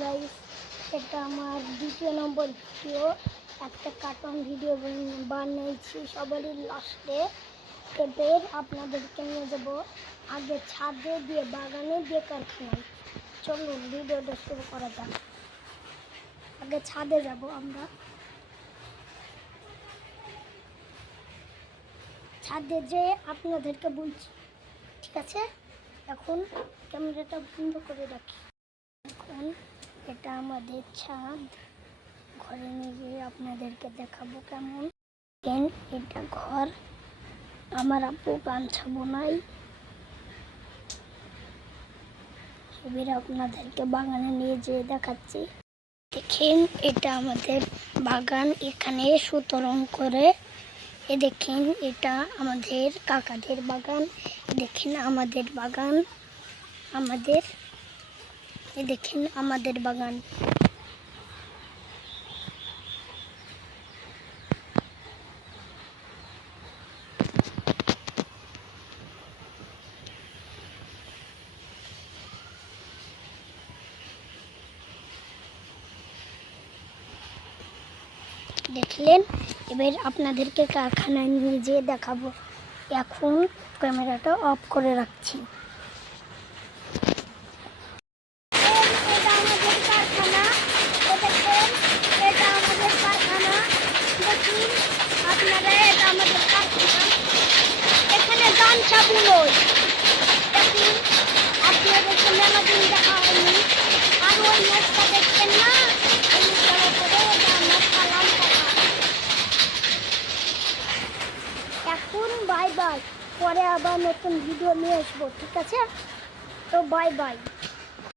Guys, এটা আমার দ্বিতীয় নম্বর ভিডিও। একটা কার্টুন ভিডিও বানিয়েছি সবারই লাস্টে। এবার আপনাদেরকে নিয়ে যাবো আগে ছাদে দিয়ে, বাগানে দিয়ে, কারখানায়। চলুন ভিডিওটা শুরু করা যাক। আগে ছাদে যাব আমরা। ছাদে যে আপনাদেরকে বলছি, ঠিক আছে? এখন ক্যামেরাটা বন্ধ করে রাখি। এখন এটা আমাদের ছাদ। ঘরে নিয়ে গিয়ে আপনাদেরকে দেখাবো কেমন। এটা ঘর। আমার আব্বু গামছা বোনাই। এবার আপনাদেরকে বাগানে নিয়ে যেয়ে দেখাচ্ছি। দেখেন, এটা আমাদের বাগান। এখানে সুতরং করে দেখেন, এটা আমাদের কাকাদের বাগান। দেখেন আমাদের বাগান, দেখেন আমাদের বাগান। দেখলেন? এবার আপনাদেরকে কারখানায় নিয়ে যেয়ে দেখাবো। এখন ক্যামেরাটা অফ করে রাখছি। এটা আমাদের কারখানা। এটা আমাদের কারখানা। দেখুন আপনারা, এটা আমাদের কারখানা। এখানে গামছা বুনই। দেখুন, আপনাদেরকে মেলা দিন দেখা হয়নি। আর ওই নেটটা দেখছেন না, এখন বাই বাই। পরে আবার নতুন ভিডিও নিয়ে আসবো, ঠিক আছে? তো বাই বাই।